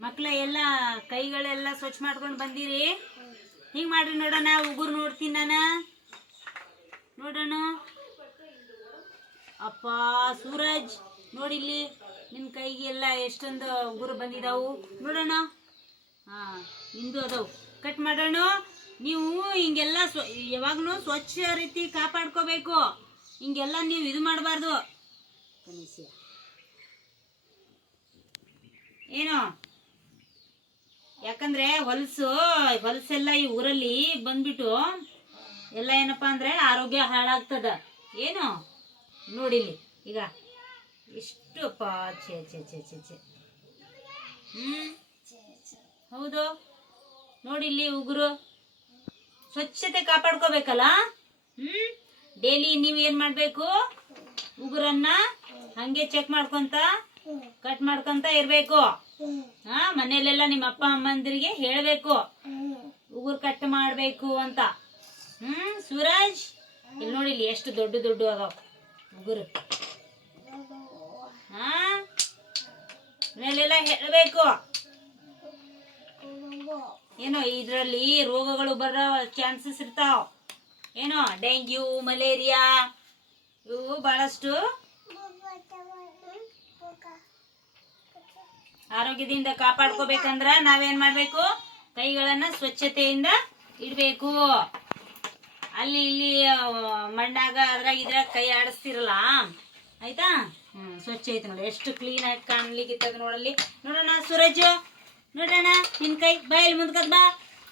ಮಕ್ಳ ಎಲ್ಲ ಕೈಗಳೆಲ್ಲ ಸ್ವಚ್ಛ ಮಾಡ್ಕೊಂಡು ಬಂದಿರಿ. ಹಿಂಗ್ ಮಾಡ್ರಿ ನೋಡೋಣ ಉಗುರು ನೋಡ್ತೀನಿ ನಾನು. ನೋಡೋಣ ಅಪ್ಪ, ಸೂರಜ್ ನೋಡಿಲ್ಲಿ ನಿಮ್ಮ ಕೈಗೆ ಎಲ್ಲ ಎಷ್ಟೊಂದು ಉಗುರು ಬಂದಿದಾವು. ನೋಡೋಣ ಹಾ, ನಿಂದು ಅದಾವು. ಕಟ್ ಮಾಡೋಣ. ನೀವು ಹಿಂಗೆಲ್ಲ ಸ್ವ, ಯಾವಾಗಲೂ ಸ್ವಚ್ಛ ರೀತಿ ಕಾಪಾಡ್ಕೋಬೇಕು. ಹಿಂಗೆಲ್ಲ ನೀವು ಇದು ಮಾಡಬಾರ್ದು. ಏನು? ಯಾಕಂದ್ರೆ ಹೊಲಸು, ಹೊಲಸೆಲ್ಲ ಈ ಊರಲ್ಲಿ ಬಂದ್ಬಿಟ್ಟು ಎಲ್ಲ ಏನಪ್ಪ ಅಂದ್ರೆ ಆರೋಗ್ಯ ಹಾಳಾಗ್ತದ. ಏನು? ನೋಡಿಲಿ ಈಗ ಇಷ್ಟು ಪಾ ಛೇ ಛೇ ಛೇ ಛೇ ಛೇ. ಹ್ಮ್? ಹೌದು. ನೋಡಿಲ್ಲಿ ಉಗುರು. ಸ್ವಚ್ಛತೆ ಕಾಪಾಡ್ಕೋಬೇಕಲ್ಲ? ಹ್ಮ್? ಡೈಲಿ ನೀವು ಏನ್ ಮಾಡ್ಬೇಕು? ಉಗುರನ್ನ ಹಂಗೆ ಚೆಕ್ ಮಾಡ್ಕೊಂತ ಕಟ್ ಮಾಡ್ಕೊಂತ ಇರ್ಬೇಕು. ಹಾ ಮನೇಲೆಲ್ಲ ನಿಮ್ಮ ಅಪ್ಪ ಅಮ್ಮಂದಿರಿಗೆ ಹೇಳ್ಬೇಕು. ಉಗುರು ಕಟ್ ಮಾಡ್ಬೇಕು ಅಂತ. ಹ್ಮ್, ಸೂರಜ್? ಇಲ್ಲಿ ನೋಡಿ, ಇಲ್ಲಿ ಎಷ್ಟು ದೊಡ್ಡ ದೊಡ್ಡ ಅದಾವ ಉಗುರು. ಹಾ ಮನೇಲೆಲ್ಲ ಹೇಳ್ಬೇಕು. ಏನೋ, ಇದ್ರಲ್ಲಿ ರೋಗಗಳು ಬರೋ ಚಾನ್ಸಸ್ ಇರ್ತಾವ. ಏನೋ, ಡೆಂಗ್ಯೂ, ಮಲೇರಿಯಾ, ಇವು ಬಹಳಷ್ಟು ಆರೋಗ್ಯದಿಂದ ಕಾಪಾಡ್ಕೋಬೇಕಂದ್ರ ನಾವೇನ್ ಮಾಡ್ಬೇಕು? ಕೈಗಳನ್ನ ಸ್ವಚ್ಛತೆಯಿಂದ ಇಡ್ಬೇಕು. ಅಲ್ಲಿ ಇಲ್ಲಿ ಮಣ್ಣಾಗ ಅದ್ರಾಗ ಇದ್ರಾಗ ಕೈ ಆಡಿಸ್ತಿರಲ್ಲ? ಆಯ್ತಾ? ಹ್ಮ್ ಸ್ವಚ್ಛ ಐತೆ ನೋಡಿ. ಎಷ್ಟು ಕ್ಲೀನ್ ಆಗಿ ಕಾಣ್ಲಿಕ್ಕೆ ನೋಡಲ್ಲಿ. ನೋಡೋಣ ಸೂರಜ್ ನೋಡೋಣ ನಿನ್ ಕೈ. ಬಾ ಇಲ್ಲಿ ಮುಂದ್ಕದ್ ಬಾ.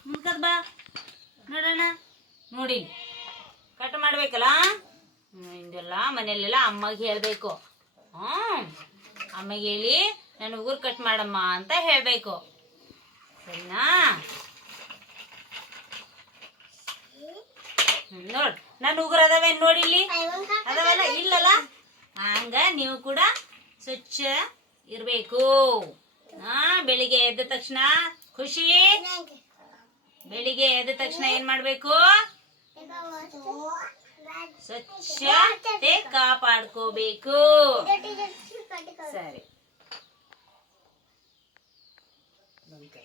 ಮುಂದ್ಕದ್ ಬಾ. ನೋಡೋಣ ನೋಡಿ. ಕಟ್ ಮಾಡ್ಬೇಕಲ್ಲ? ಹ್ಮ್, ಹಿಂಗೆಲ್ಲ ಮನೆಯಲ್ಲೆಲ್ಲ ಅಮ್ಮಗೆ ಹೇಳ್ಬೇಕು. ಹ್ಮ್ ಅಮ್ಮಗೆ ಹೇಳಿ ನಾನು ಉಗುರು ಕಟ್ ಮಾಡಮ್ಮ ಅಂತ ಹೇಳಬೇಕು. ಸರಿನಾ? ನೋಡ್, ನನ್ನ ಉಗುರು ಅದಾವೆ ನೋಡಿ ಇಲ್ಲಿ? ಅದಾವಲ್ಲ ಇಲ್ಲಲ್ಲ? ಹಂಗ ನೀವು ಕೂಡ ಸ್ವಚ್ಛ ಇರಬೇಕು. ಹಾ, ಬೆಳಿಗ್ಗೆ ಎದ್ದ ತಕ್ಷಣ ಖುಷಿ? ಬೆಳಿಗ್ಗೆ ಎದ್ದ ತಕ್ಷಣ ಏನ್ ಮಾಡ್ಬೇಕು? ಸ್ವಚ್ಛತೆ ಕಾಪಾಡ್ಕೋಬೇಕು. ಸರಿ. dân cả